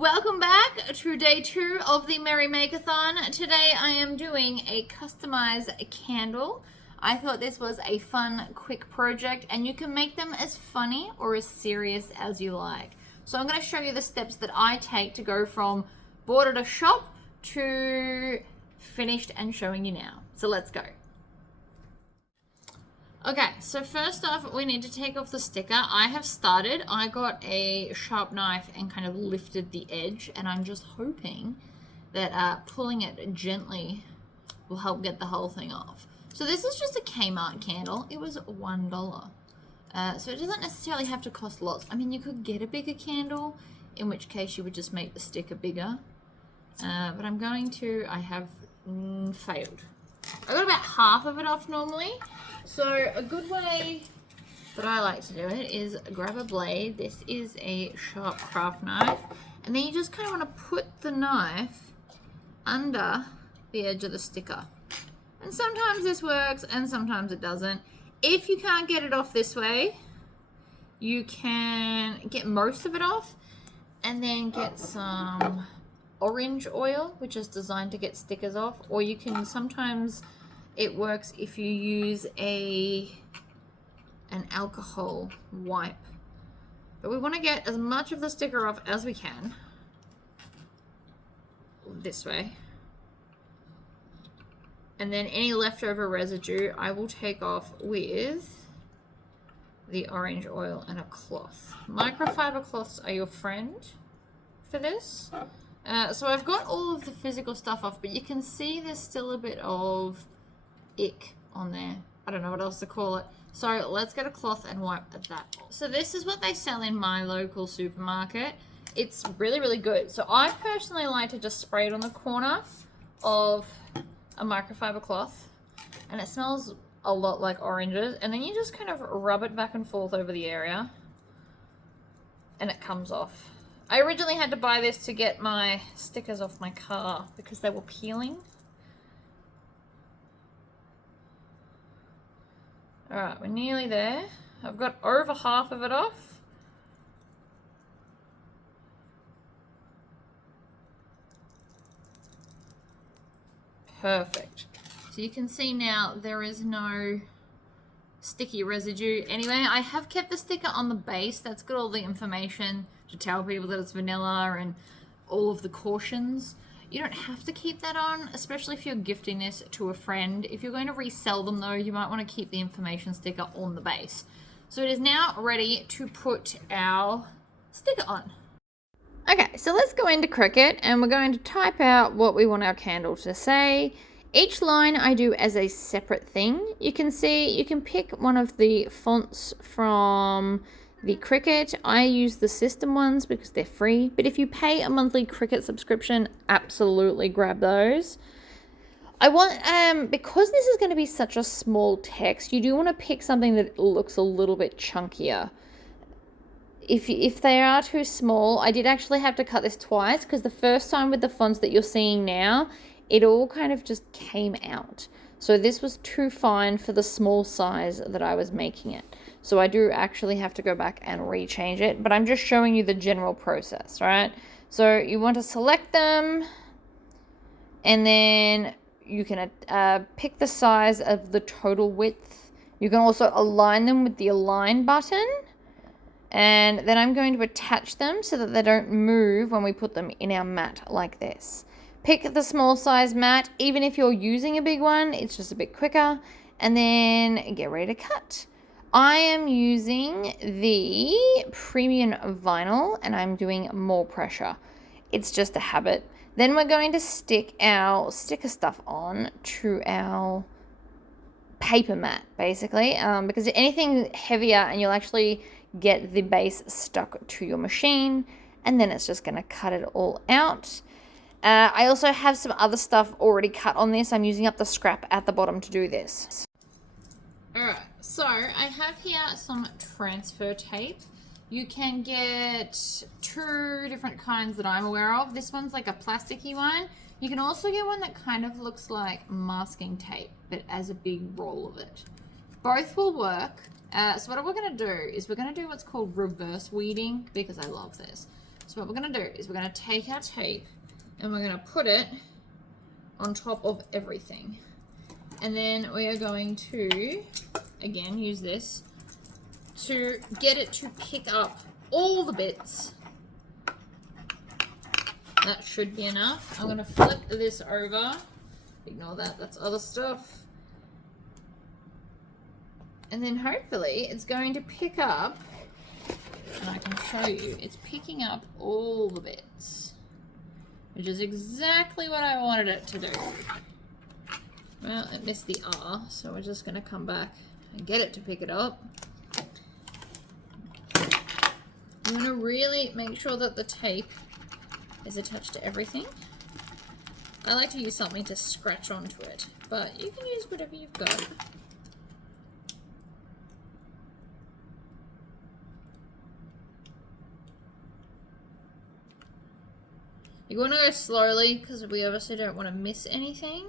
Welcome back to day 2 of the Merry Make-a-thon. Today I am doing a customized candle. I thought this was a fun, quick project, and you can make them as funny or as serious as you like. So I'm going to show you the steps that I take to go from bought at a shop to finished and showing you now. So let's go. Okay, so first off, we need to take off the sticker. I have started. I got a sharp knife and kind of lifted the edge, and I'm just hoping that pulling it gently will help get the whole thing off. So this is just a Kmart candle. It was $1. So it doesn't necessarily have to cost lots. I mean, you could get a bigger candle, in which case you would just make the sticker bigger. But I'm going to, I have failed. I got about half of it off normally. So a good way that I like to do it is grab a blade. This is a sharp craft knife. And then you just kind of want to put the knife under the edge of the sticker. And sometimes this works and sometimes it doesn't. If you can't get it off this way, you can get most of it off and then get some orange oil, which is designed to get stickers off. Or you can sometimes... It works if you use an alcohol wipe. But we want to get as much of the sticker off as we can. This way. And then any leftover residue I will take off with the orange oil and a cloth. Microfiber cloths are your friend for this. So I've got all of the physical stuff off, but you can see there's still a bit of ick on there. I don't know what else to call it. So let's get a cloth and wipe that off. So this is what they sell in my local supermarket. It's really, really good. So I personally like to just spray it on the corner of a microfiber cloth, and it smells a lot like oranges. And then you just kind of rub it back and forth over the area, and it comes off. I originally had to buy this to get my stickers off my car because they were peeling. Alright, we're nearly there. I've got over half of it off. Perfect. So you can see now there is no sticky residue. Anyway, I have kept the sticker on the base. That's got all the information to tell people that it's vanilla and all of the cautions. You don't have to keep that on, especially if you're gifting this to a friend. If you're going to resell them though, you might want to keep the information sticker on the base. So it is now ready to put our sticker on. Okay, so let's go into Cricut and we're going to type out what we want our candle to say. Each line I do as a separate thing. You can see, you can pick one of the fonts from the Cricut. I use the system ones because they're free, but if you pay a monthly Cricut subscription, absolutely grab those. I want, because this is going to be such a small text, you do want to pick something that looks a little bit chunkier. If they are too small, I did actually have to cut this twice because the first time with the fonts that you're seeing now, it all kind of just came out. So this was too fine for the small size that I was making it. So I do actually have to go back and rechange it, but I'm just showing you the general process, right? So you want to select them, and then you can pick the size of the total width. You can also align them with the align button, and then I'm going to attach them so that they don't move when we put them in our mat like this. Pick the small size mat. Even if you're using a big one, it's just a bit quicker, and then get ready to cut. I am using the premium vinyl and I'm doing more pressure. It's just a habit. Then we're going to stick our sticker stuff on to our paper mat, basically, because anything heavier and you'll actually get the base stuck to your machine, and then it's just going to cut it all out. I also have some other stuff already cut on this. I'm using up the scrap at the bottom to do this. Alright, so I have here some transfer tape. You can get 2 different kinds that I'm aware of. This one's like a plasticky one. You can also get one that kind of looks like masking tape, but as a big roll of it. Both will work. So what we're going to do is we're going to do what's called reverse weeding, because I love this. So what we're going to do is we're going to take our tape and we're going to put it on top of everything. And then we are going to, again, use this to get it to pick up all the bits. That should be enough. I'm going to flip this over. Ignore that, that's other stuff. And then hopefully it's going to pick up, and I can show you, it's picking up all the bits, which is exactly what I wanted it to do. Well, it missed the R, so we're just going to come back and get it to pick it up. You want to really make sure that the tape is attached to everything. I like to use something to scratch onto it, but you can use whatever you've got. You want to go slowly because we obviously don't want to miss anything.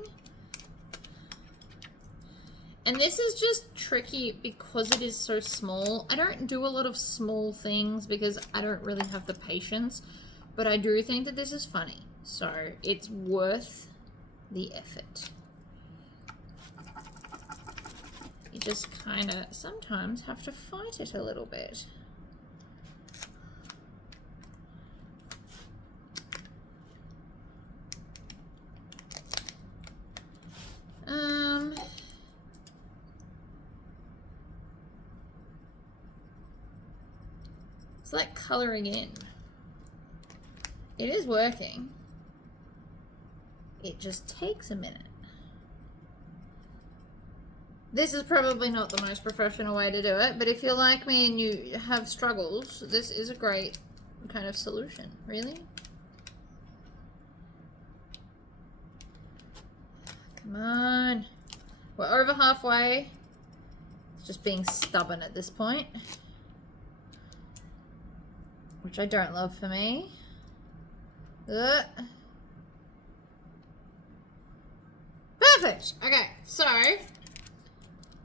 And this is just tricky because it is so small. I don't do a lot of small things because I don't really have the patience, but I do think that this is funny. So it's worth the effort. You just kind of sometimes have to fight it a little bit. It's like coloring in. It is working. It just takes a minute. This is probably not the most professional way to do it, but if you're like me and you have struggles, this is a great kind of solution, really. Come on. We're over halfway. It's just being stubborn at this point, which I don't love for me. Perfect. Okay, so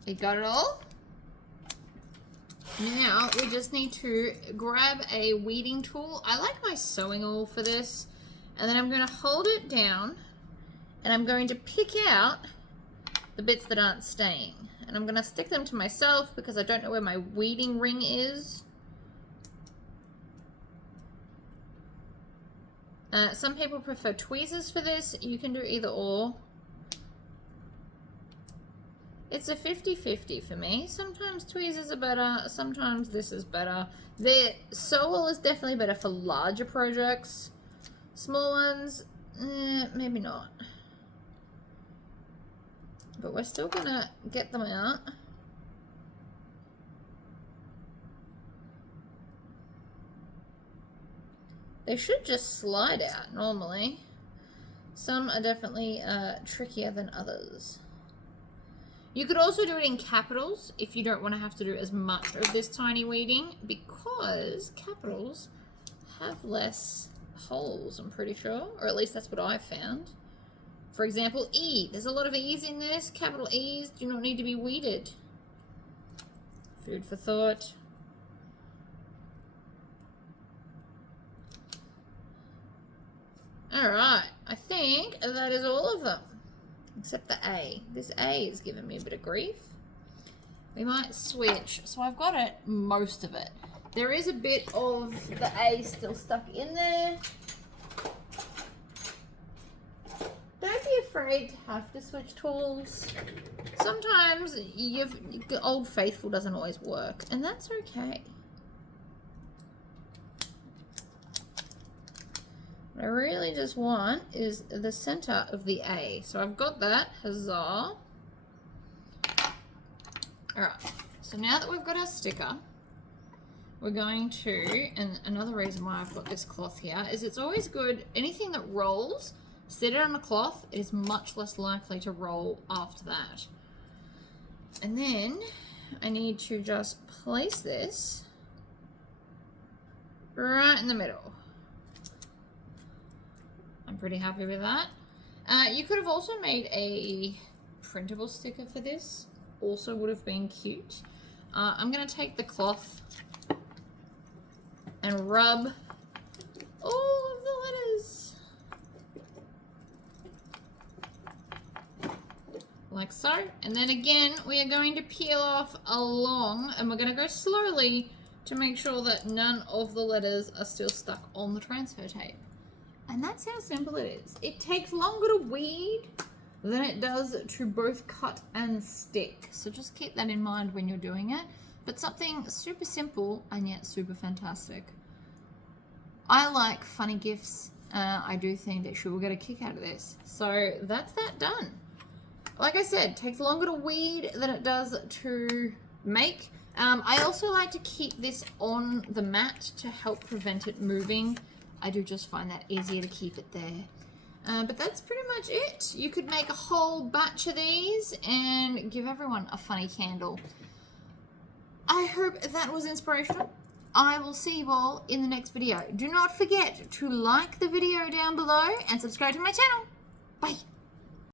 we got it all. Now we just need to grab a weeding tool. I like my sewing oil for this, and then I'm going to hold it down and I'm going to pick out the bits that aren't staying, and I'm going to stick them to myself because I don't know where my weeding ring is. Some people prefer tweezers for this. You can do either or. It's a 50-50 for me. Sometimes tweezers are better, sometimes this is better. The sewell is definitely better for larger projects. Small ones, maybe not. But we're still gonna get them out. They should just slide out normally. Some are definitely trickier than others. You could also do it in capitals if you don't want to have to do as much of this tiny weeding, because capitals have less holes, I'm pretty sure, or at least that's what I found. For example, E. There's a lot of E's in this. Capital E's do not need to be weeded. Food for thought. Alright, I think that is all of them. Except the A. This A is giving me a bit of grief. We might switch. So I've got it, most of it. There is a bit of the A still stuck in there. Don't be afraid to have to switch tools. Sometimes Old Faithful doesn't always work, and that's okay. What I really just want is the center of the A. So I've got that, huzzah. Alright, so now that we've got our sticker, we're going to, and another reason why I've got this cloth here, is it's always good, anything that rolls, set it on a cloth, it is much less likely to roll after that. And then I need to just place this right in the middle. I'm pretty happy with that. You could have also made a printable sticker for this. Also would have been cute. I'm going to take the cloth and rub all of the letters. Like so. And then again, we are going to peel off along, and we're going to go slowly to make sure that none of the letters are still stuck on the transfer tape. And that's how simple it is. It takes longer to weed than it does to both cut and stick. So just keep that in mind when you're doing it. But something super simple and yet super fantastic. I like funny gifts. I do think that she will get a kick out of this. So that's that done. Like I said, it takes longer to weed than it does to make. I also like to keep this on the mat to help prevent it moving. I do just find that easier to keep it there. But that's pretty much it. You could make a whole batch of these and give everyone a funny candle. I hope that was inspirational. I will see you all in the next video. Do not forget to like the video down below and subscribe to my channel. Bye.